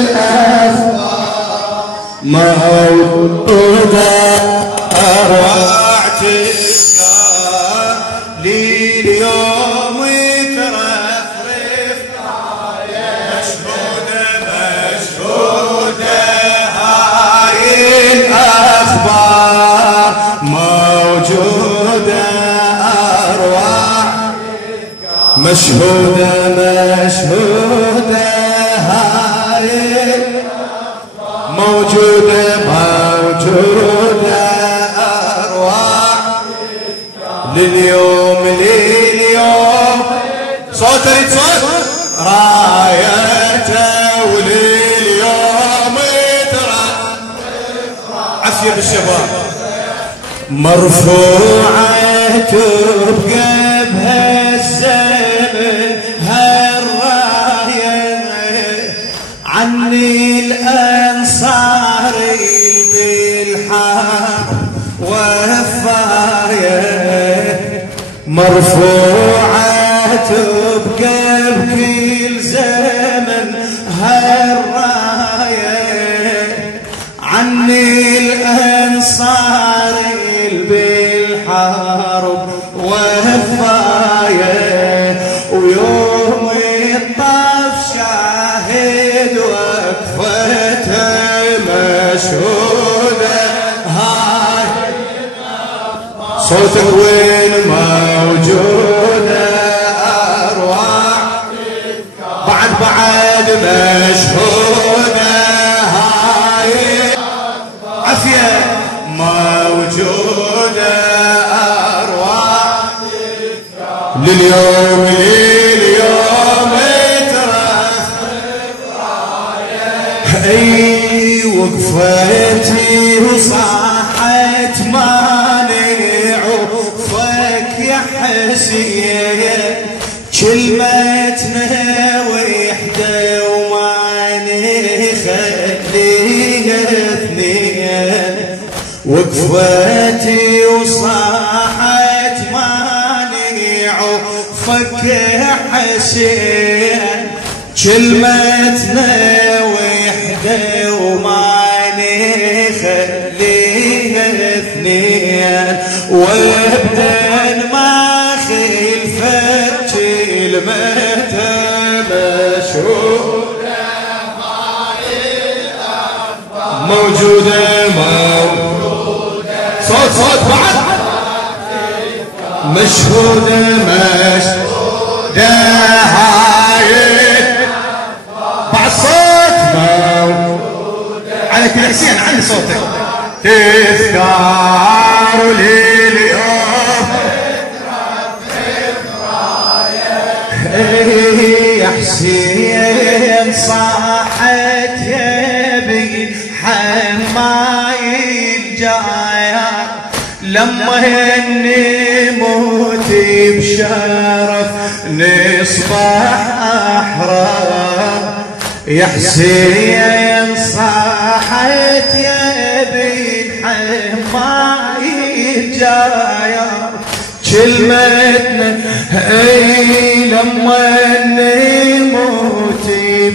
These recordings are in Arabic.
الأخبار موجودة أرواح تذكار لليوم ترفرف مشهودة مشهودة هاي الأخبار موجودة أرواح مشهودة مشهودة هاي موجودة موجودة أرواح لليوم لليوم صوت صوت رايته ولليوم ترى عافية بالشباب مرفوعة تبقى بهالزمن هالراية عني الأنصار بالحق وفاية مرفوعة تبقى بكل زمن هالراية عني الأنصار بالحرب وفاية ويوم الطاف شاهد وقفته مشهودة هاي صوتك وين موجودة أرواح بعد مشهودة هاي عافية موجودة أرواح لليوم لليوم ترفرف اي وقفتي وصاحت مانع وفك يا حسين كلمتنا وحدة وما نخليها اثنين وقفتي وصاحت مانع وفك يا حسين كلمتنا وحدة وما نخليها اثنين وابدا ما خلفت كلمته مشهودة هاي الأخبار موجودة موجودة صوت صوت بعد مشهودة مشهودة هاي بعد صوت موجودة على كل حسين علي صوتك تذكار لليوم يا حسين صاحت يبي حماي الجاية لما نموت بشرف نصبح أحرار يا حسين صاحت يبي حماي الجاية كلمتنا اي لما نموت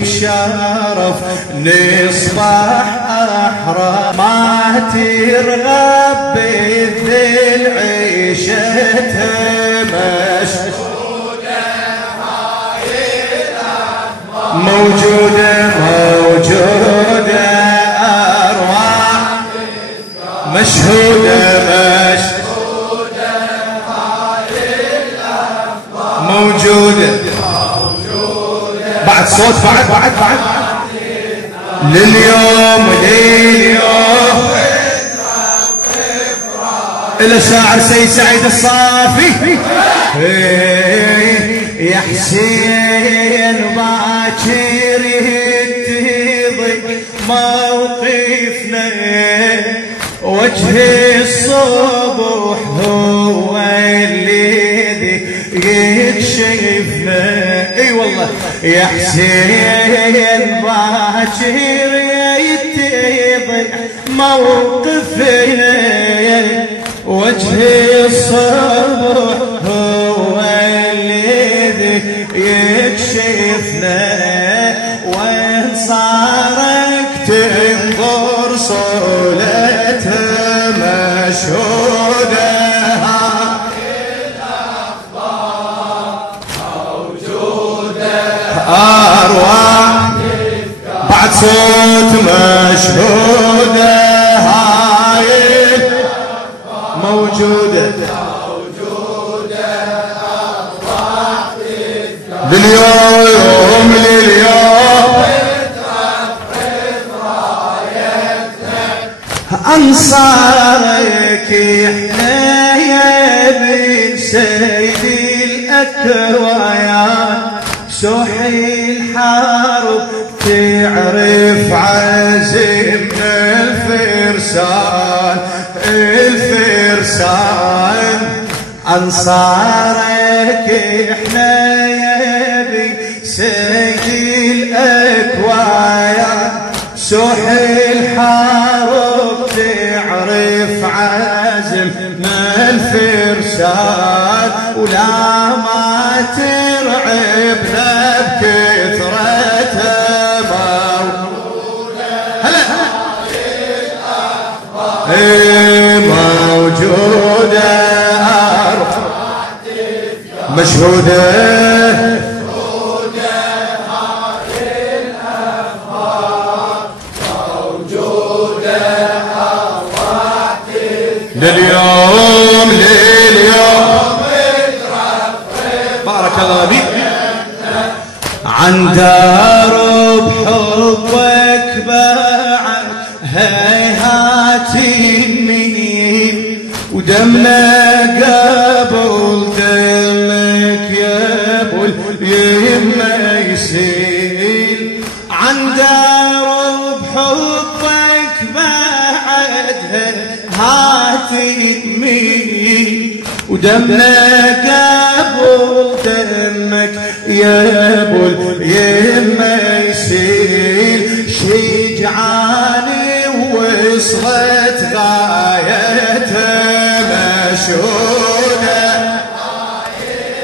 بشرف نصبح احرار ما ترغب بالذل عيشتها مشهودة هاي الأخبار موجودة موجودة أرواح مشهودة موجودة بعد صوت بعد لليوم إلى شاعر سيد سعيد الصافي يا حسين باكر يتضي موقفنا وجه الصبح هو اللي يكشفنا اي والله يا حسين باكر يتضي موقفنا وجه الصبح هو اللي يكشفنا وين صارك تنظر صولتها مشهودة. أروع بعد صوت مشهودة هاي موجودة لليوم لليوم أنصارك إحنا يا بن سيد الأكوان سوحي الحرب تعرف عزم الفرسان الفرسان. أنصارك إحنا يا بن سيد الأكوان سوحي الحرب تعرف عزم الفرسان. ولا ما ترعبنا بكثرتها موجودة مشهودة لليوم لليوم بارك الله بك. عن دار بحبك بعد هيهات مني ودمك قبل دمك يا ابو اليمه يسيل. عن دار بحبك بعد هيهات مني ودمك قبل دمك يا ابو اليمه يسيل. شجعاني وصلت غايتها مشهودة هاي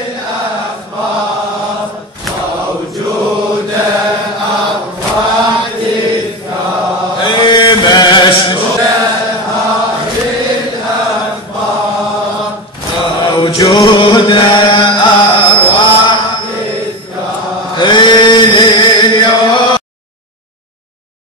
الأخبار موجودة أرفع تذكار مشهودة هاي الأخبار موجودة